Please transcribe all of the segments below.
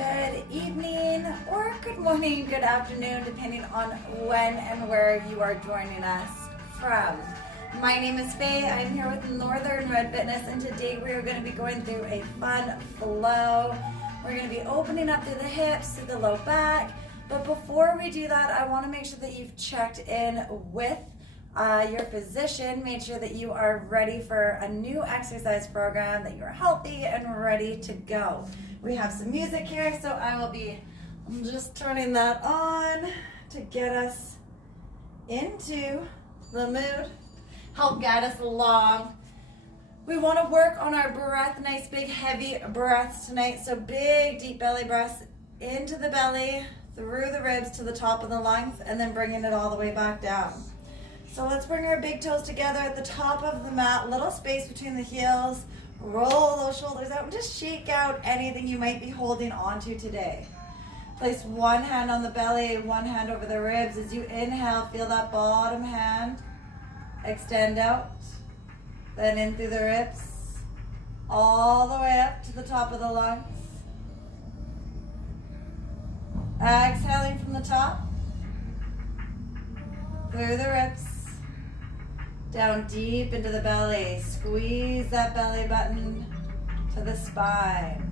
good evening, or good morning, good afternoon, depending on when and where you are joining us from. My name is Faye. I'm here with Northern Red Fitness, and today we are going to be going through a fun flow. We're going to be opening up through the hips, through the low back. But before we do that, I want to make sure that you've checked in with your physician, made sure that you are ready for a new exercise program, that you're healthy and ready to go. We have some music here, so I'm just turning that on to get us into the mood, help guide us along. We want to work on our breath, nice big heavy breaths tonight. So big deep belly breaths into the belly, through the ribs to the top of the lungs, and then bringing it all the way back down. So let's bring our big toes together at the top of the mat, little space between the heels. Roll those shoulders out and just shake out anything you might be holding onto today. Place one hand on the belly, one hand over the ribs. As you inhale, feel that bottom hand extend out, then in through the ribs, all the way up to the top of the lungs. Exhaling from the top, through the ribs, down deep into the belly. Squeeze that belly button to the spine.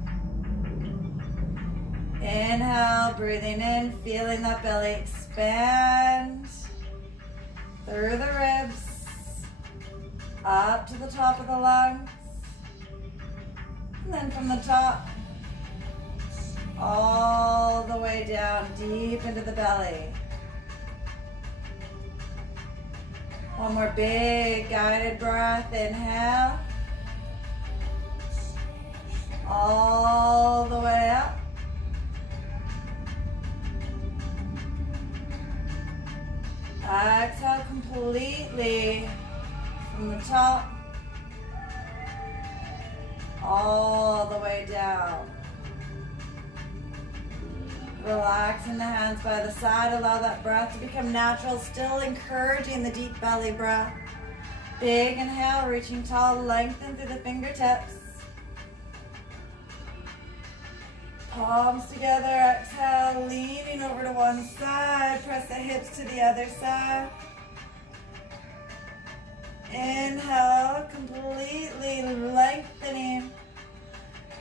Inhale, breathing in, feeling that belly expand through the ribs, up to the top of the lungs, and then from the top, all the way down, deep into the belly. One more big guided breath. Inhale. All the way up. Exhale completely from the top all the way down. Relaxing the hands by the side, allow that breath to become natural, still encouraging the deep belly breath. Big inhale, reaching tall, lengthen through the fingertips. Palms together, exhale, leaning over to one side, press the hips to the other side. Inhale, completely lengthening,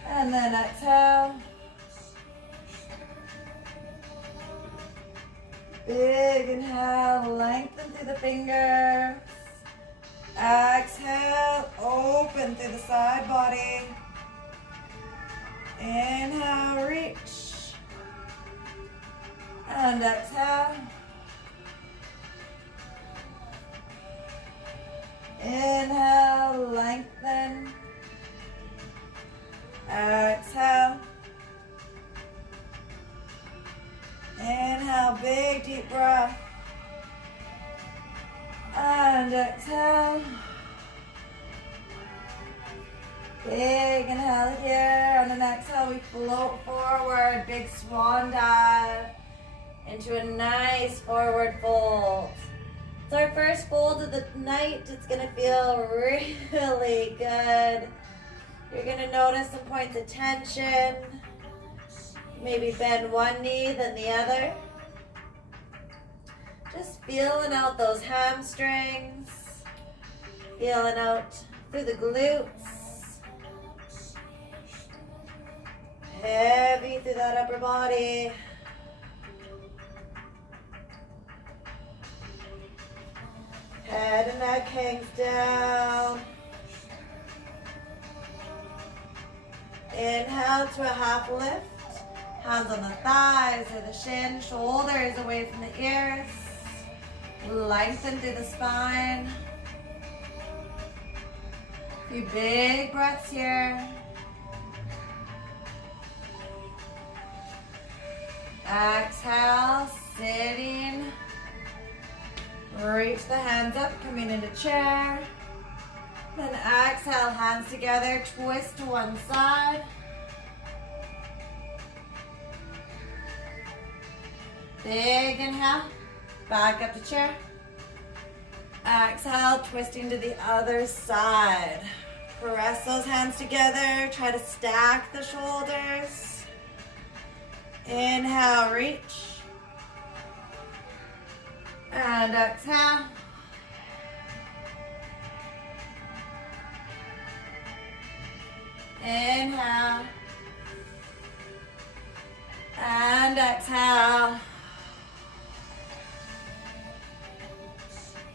and then exhale. Big inhale, lengthen through the fingers. Exhale, open through the side body. Inhale, reach. And exhale. Inhale, lengthen. Exhale. Inhale, big deep breath. And exhale. Big inhale here. On an exhale, we float forward. Big swan dive into a nice forward fold. It's our first fold of the night. It's going to feel really good. You're going to notice some points of tension. Maybe bend one knee, then the other. Just feeling out those hamstrings. Feeling out through the glutes. Heavy through that upper body. Head and neck hangs down. Inhale to a half lift. Hands on the thighs or the shin, shoulders away from the ears. Lengthen through the spine. A few big breaths here. Exhale, sitting. Reach the hands up, coming into chair. Then exhale, hands together, twist to one side. Big inhale, back up to chair. Exhale, twisting to the other side. Press those hands together, try to stack the shoulders. Inhale, reach. And exhale. Inhale. And exhale.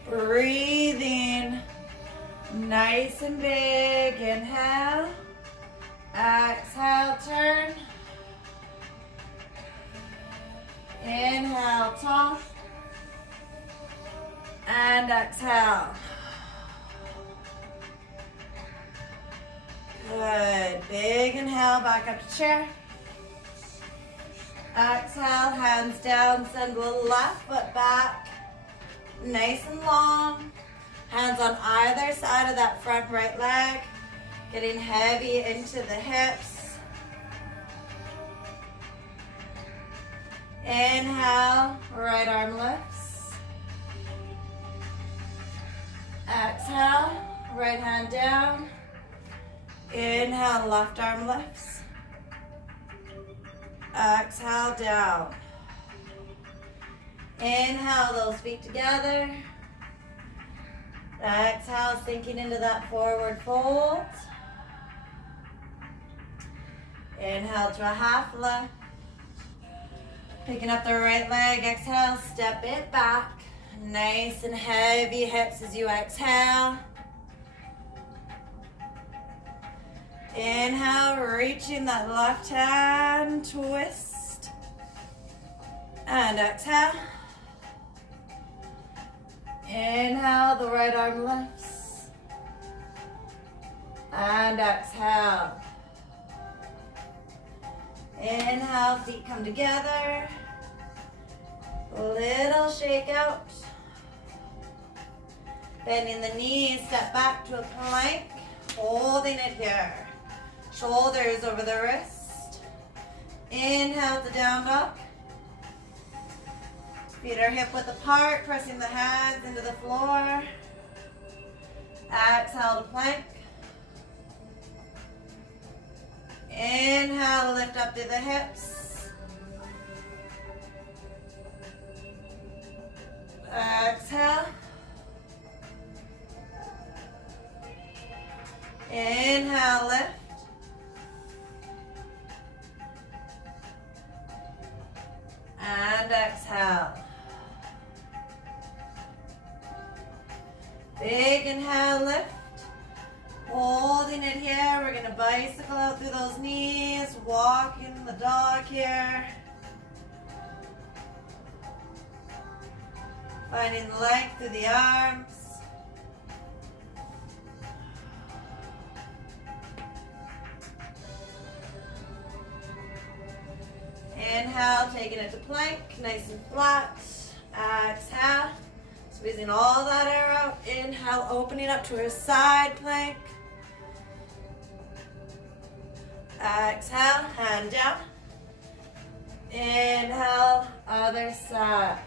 Breathing nice and big. Inhale. Exhale, turn. Inhale, toss. And exhale. Good. Big inhale, back up to chair. Exhale, hands down, send the left foot back. Nice and long. Hands on either side of that front right leg. Getting heavy into the hips. Inhale, right arm lifts. Exhale, right hand down. Inhale, left arm lifts. Exhale, down. Inhale, those feet together. Exhale, sinking into that forward fold. Inhale to a half lift. Picking up the right leg, exhale, step it back. Nice and heavy hips as you exhale. Inhale, reaching that left hand, twist. And exhale. Inhale, the right arm lifts. And exhale. Inhale, feet come together. Little shake out. Bending the knees, step back to a plank. Holding it here. Shoulders over the wrist. Inhale to down dog. Feet are hip width apart, pressing the hands into the floor. Exhale to plank. Inhale, lift up through the hips. Exhale. Inhale, lift. And exhale. Big inhale, lift. Holding it here. We're going to bicycle out through those knees. Walking the dog here. Finding length through the arms. Inhale, taking it to plank, nice and flat. Exhale, squeezing all that air out. Inhale, opening up to a side plank. Exhale, hand down. Inhale, other side.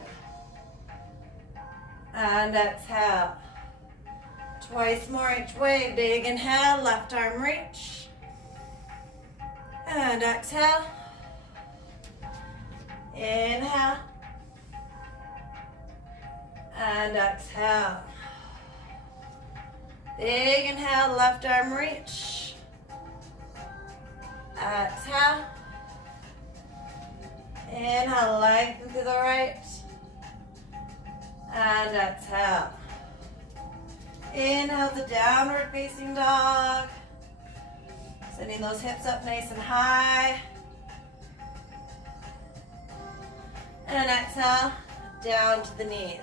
And exhale. Twice more each way. Big inhale, left arm reach. And exhale. Inhale. And exhale. Big inhale, left arm reach. Exhale. Inhale, lengthen to the right. And exhale. Inhale to downward facing dog. Sending those hips up nice and high. And exhale, down to the knees.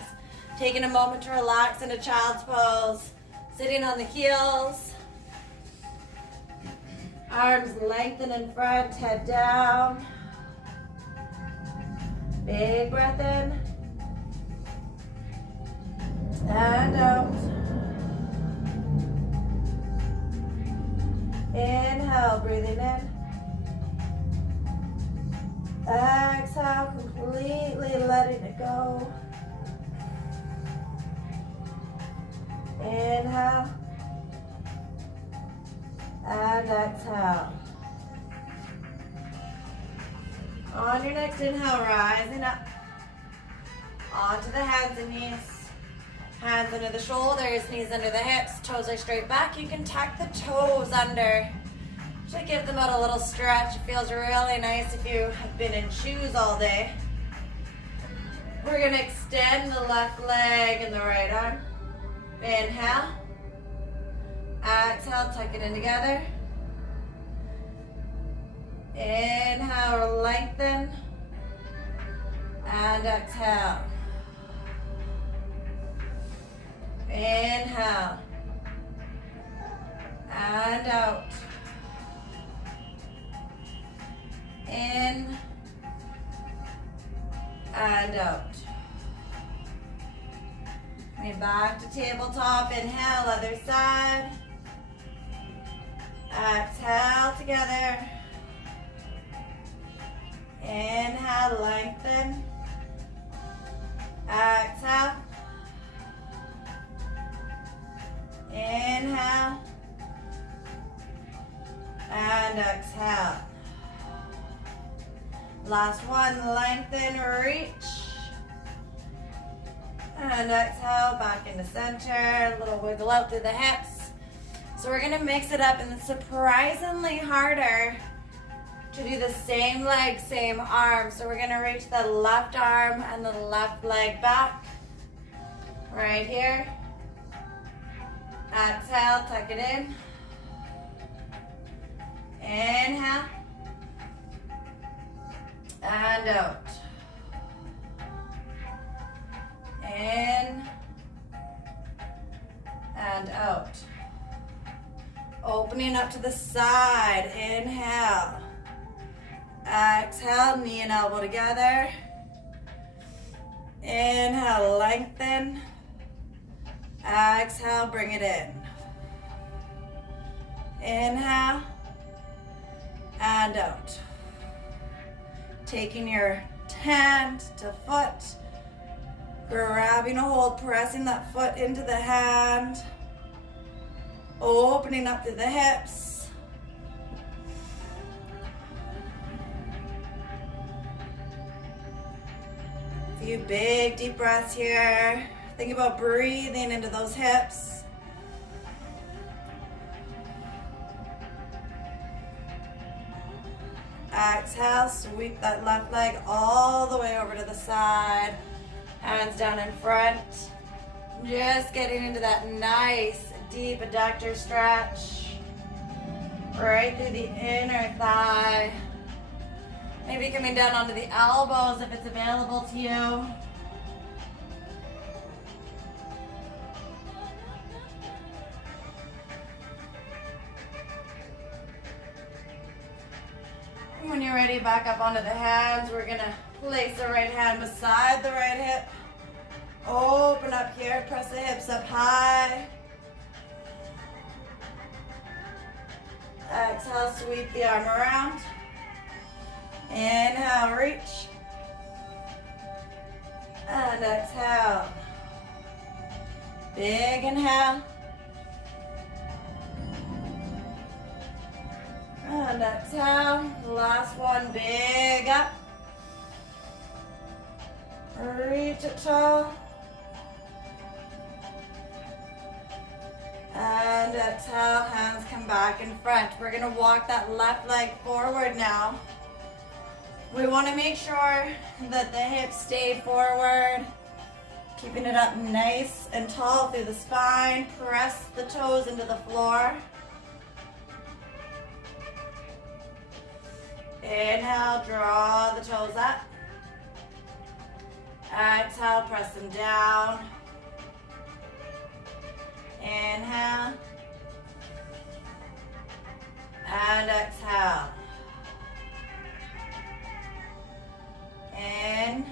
Taking a moment to relax into child's pose. Sitting on the heels. Arms lengthen in front, head down. Big breath in. And out. Inhale, breathing in. Exhale, completely letting it go. Inhale. And exhale. On your next inhale, rising up. Onto the hands and knees. Hands under the shoulders, knees under the hips, toes are straight back. You can tuck the toes under to give them out a little stretch. It feels really nice if you have been in shoes all day. We're gonna extend the left leg and the right arm. Inhale. Exhale, tuck it in together. Inhale, lengthen. And exhale. Inhale. And out. In. And out. Okay, back to tabletop. Inhale, other side. Exhale together. Inhale, lengthen. Exhale. Inhale. And exhale. Last one, lengthen, reach. And exhale, back into center. A little wiggle out through the hips. So we're gonna mix it up, and it's surprisingly harder to do the same leg, same arm. So we're gonna reach the left arm and the left leg back. Right here. Exhale, tuck it in. Inhale. And out. In. And out. Opening up to the side. Inhale. Exhale, knee and elbow together. Inhale, lengthen. Exhale, bring it in. Inhale. And out. Taking your hand to foot. Grabbing a hold, pressing that foot into the hand. Opening up to the hips. A few big deep breaths here. Think about breathing into those hips. Exhale, sweep that left leg all the way over to the side. Hands down in front. Just getting into that nice deep adductor stretch. Right through the inner thigh. Maybe coming down onto the elbows if it's available to you. When you're ready, back up onto the hands. We're gonna place the right hand beside the right hip. Open up here, press the hips up high. Exhale, sweep the arm around. Inhale, reach. And exhale. Big inhale. And exhale. Last one, big up. Reach it tall. And exhale, hands come back in front. We're gonna walk that left leg forward now. We wanna make sure that the hips stay forward. Keeping it up nice and tall through the spine. Press the toes into the floor. Inhale, draw the toes up. Exhale, press them down. Inhale. And exhale. In.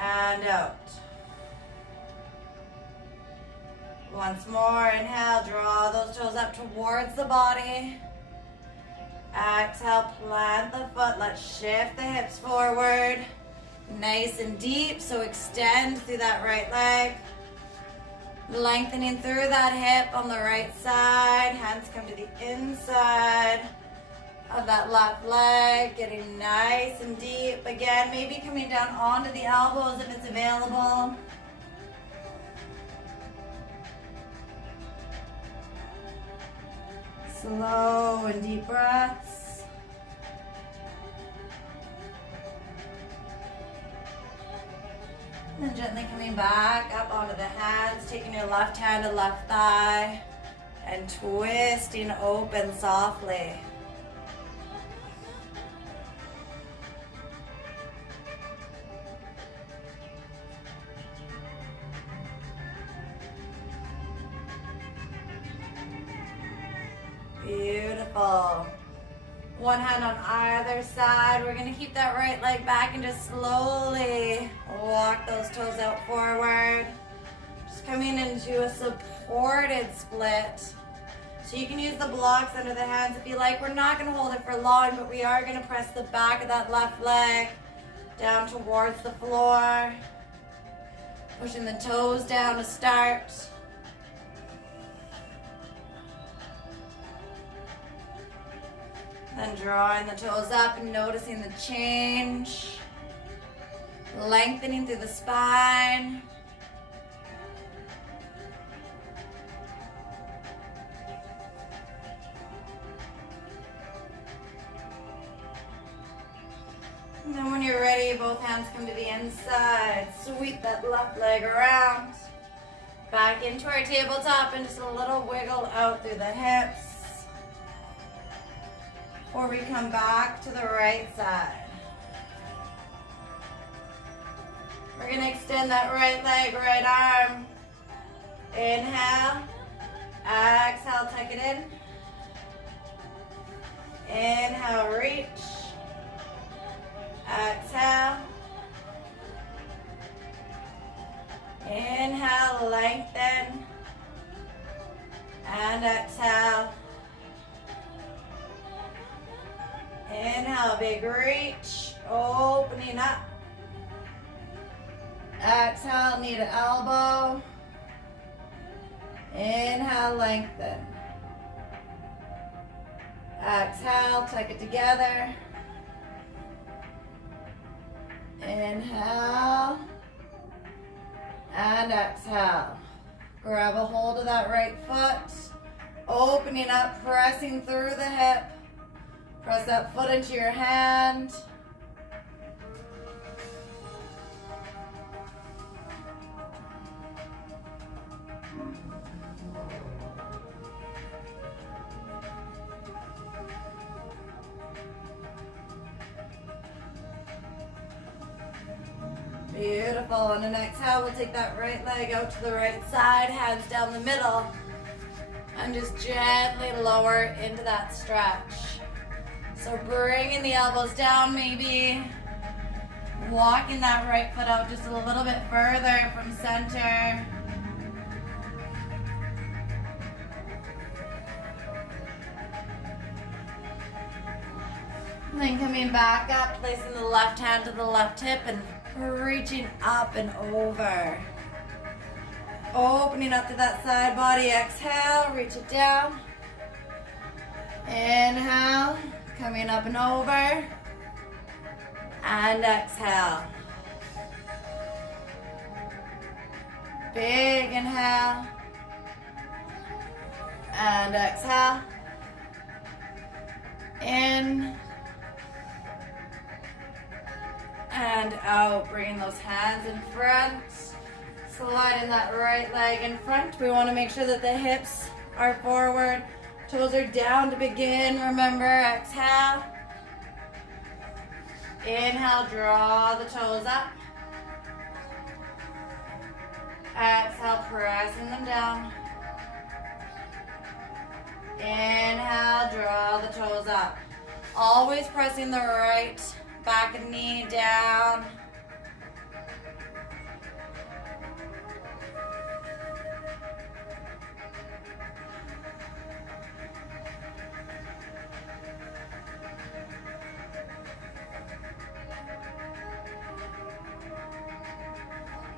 And out. Once more, inhale, draw those toes up towards the body. Exhale, plant the foot. Let's shift the hips forward. Nice and deep, so extend through that right leg. Lengthening through that hip on the right side. Hands come to the inside of that left leg, getting nice and deep. Again, maybe coming down onto the elbows if it's available. Slow and deep breaths. And then gently coming back up onto the hands, taking your left hand to left thigh and twisting open softly. Beautiful. One hand on either side. We're going to keep that right leg back and just slowly walk those toes out forward. Just coming into a supported split. So you can use the blocks under the hands if you like. We're not going to hold it for long, but we are going to press the back of that left leg down towards the floor. Pushing the toes down to start. Then drawing the toes up and noticing the change. Lengthening through the spine. And then when you're ready, both hands come to the inside. Sweep that left leg around. Back into our tabletop and just a little wiggle out through the hips. Or we come back to the right side. We're going to extend that right leg, right arm. Inhale. Exhale, tuck it in. Inhale, reach. Exhale. Inhale, lengthen. And exhale. Inhale, big reach, opening up. Exhale, knee to elbow. Inhale, lengthen. Exhale, tuck it together. Inhale. And exhale. Grab a hold of that right foot. Opening up, pressing through the hip. Press that foot into your hand. Beautiful. On an exhale, we'll take that right leg out to the right side, hands down the middle, and just gently lower into that stretch. So bringing the elbows down, maybe walking that right foot out just a little bit further from center. And then coming back up, placing the left hand to the left hip and reaching up and over. Opening up to that side body, exhale, reach it down. Inhale. Coming up and over, and exhale. Big inhale, and exhale. In, and out. Bringing those hands in front. Sliding that right leg in front. We want to make sure that the hips are forward. Toes are down to begin. Remember, exhale. Inhale, draw the toes up. Exhale, pressing them down. Inhale, draw the toes up. Always pressing the right back knee down.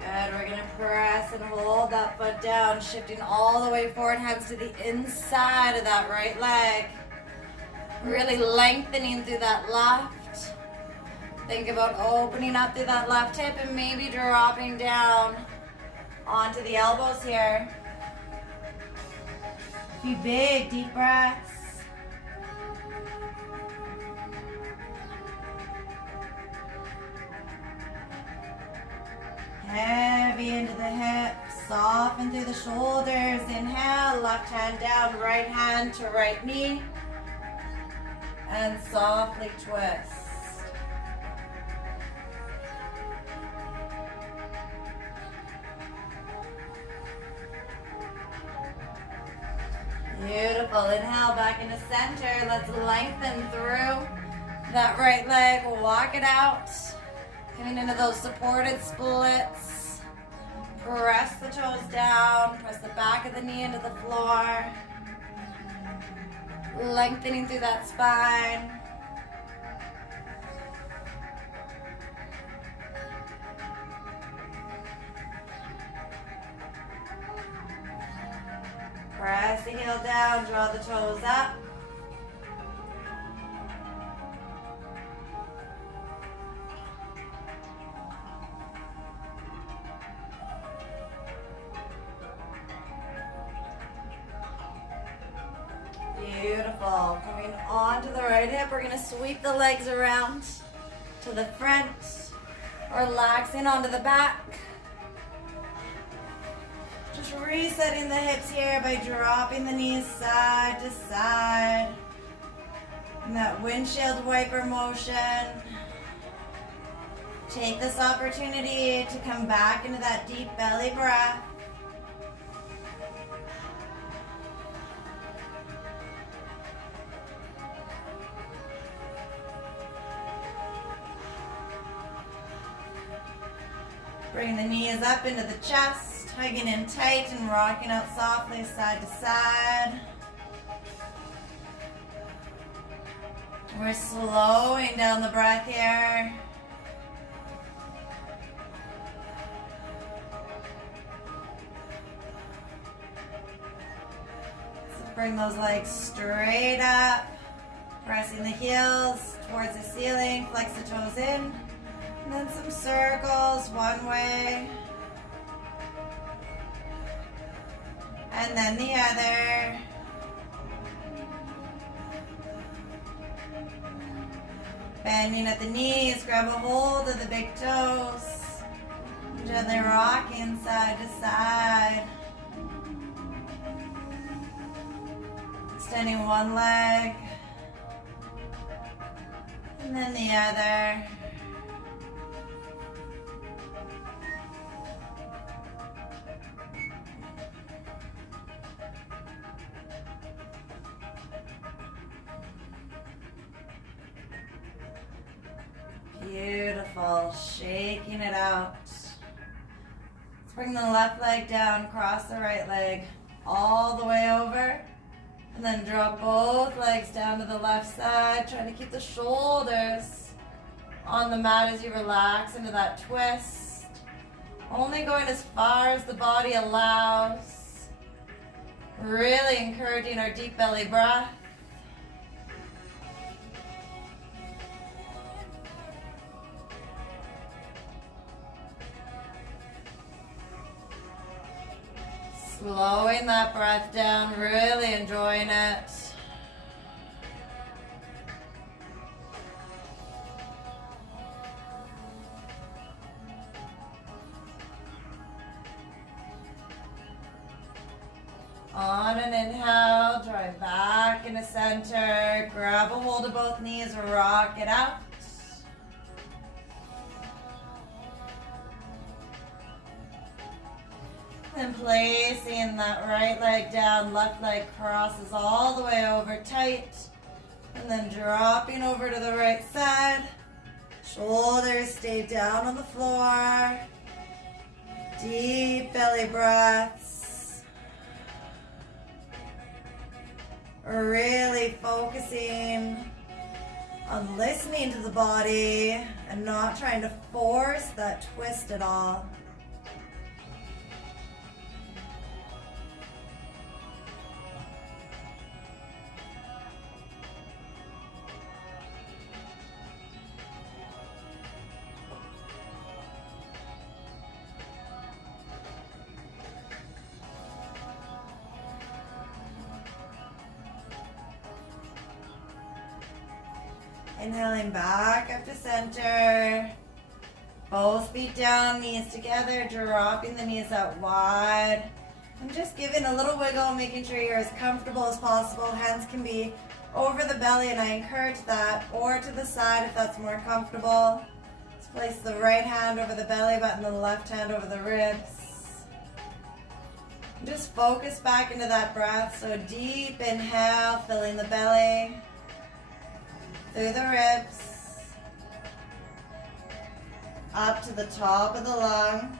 Good, we're gonna press and hold that foot down, shifting all the way forward, hands to the inside of that right leg. Really lengthening through that left. Think about opening up through that left hip and maybe dropping down onto the elbows here. A few big deep breaths. Heavy into the hips, soften through the shoulders. Inhale, left hand down, right hand to right knee. And softly twist. Beautiful. Inhale back into center. Let's lengthen through that right leg. Walk it out. Coming into those supported splits. Press the toes down. Press the back of the knee into the floor. Lengthening through that spine. Press the heel down, draw the toes up. Beautiful. Coming onto the right hip, we're going to sweep the legs around to the front, relaxing onto the back. Just resetting the hips here by dropping the knees side to side. And that windshield wiper motion. Take this opportunity to come back into that deep belly breath. Bring the knees up into the chest, hugging in tight and rocking out softly side to side. We're slowing down the breath here. So bring those legs straight up, pressing the heels towards the ceiling, flex the toes in. And then some circles, one way, and then the other. Bending at the knees, grab a hold of the big toes, gently rocking side to side. Extending one leg, and then the other. Beautiful. Shaking it out. Let's bring the left leg down, cross the right leg all the way over. And then drop both legs down to the left side. Trying to keep the shoulders on the mat as you relax into that twist. Only going as far as the body allows. Really encouraging our deep belly breath. Slowing that breath down, really enjoying it. On an inhale, drive back into center, grab a hold of both knees, rock it out. And placing that right leg down, left leg crosses all the way over tight. And then dropping over to the right side. Shoulders stay down on the floor. Deep belly breaths. Really focusing on listening to the body and not trying to force that twist at all. Inhaling back up to center. Both feet down, knees together, dropping the knees out wide. And just giving a little wiggle, making sure you're as comfortable as possible. Hands can be over the belly, and I encourage that, or to the side if that's more comfortable. Let's place the right hand over the belly button, the left hand over the ribs. Just focus back into that breath. So deep inhale, filling the belly, through the ribs, up to the top of the lungs.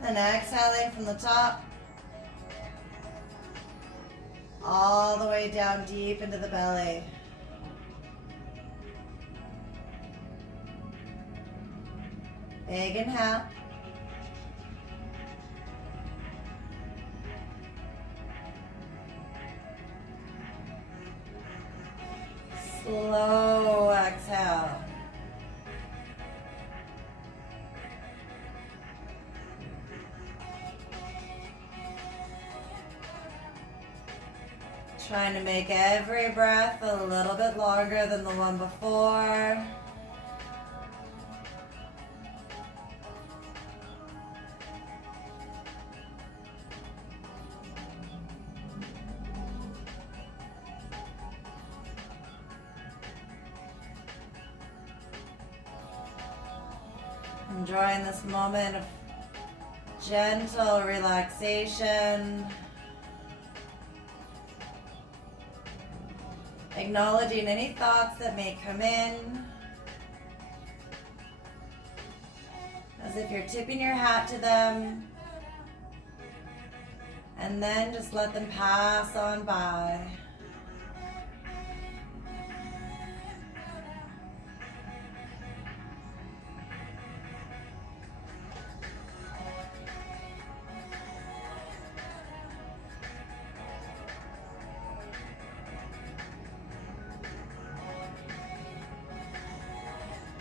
Then exhaling from the top, all the way down deep into the belly. Big inhale. Slow exhale. Trying to make every breath a little bit longer than the one before. Enjoying this moment of gentle relaxation. Acknowledging any thoughts that may come in. As if you're tipping your hat to them. And then just let them pass on by.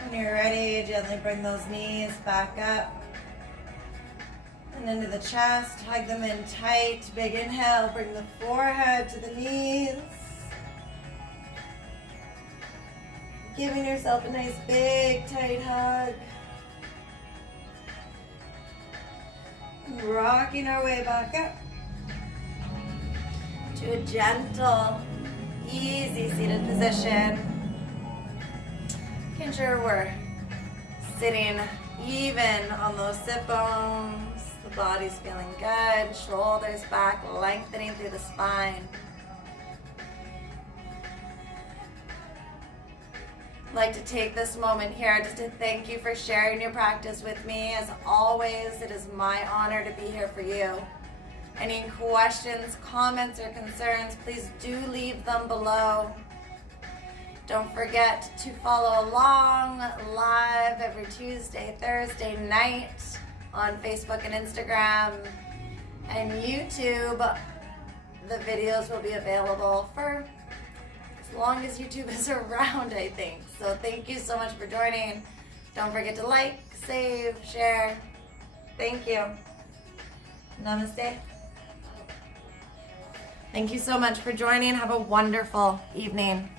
When you're ready, gently bring those knees back up and into the chest. Hug them in tight. Big inhale. Bring the forehead to the knees. Giving yourself a nice big tight hug. And rocking our way back up to a gentle, easy seated position. Making sure we're sitting even on those sit bones. The body's feeling good. Shoulders back, lengthening through the spine. I'd like to take this moment here just to thank you for sharing your practice with me. As always, it is my honor to be here for you. Any questions, comments, or concerns, please do leave them below. Don't forget to follow along live every Tuesday, Thursday night on Facebook and Instagram and YouTube. The videos will be available for as long as YouTube is around, I think. So thank you so much for joining. Don't forget to like, save, share. Thank you. Namaste. Thank you so much for joining. Have a wonderful evening.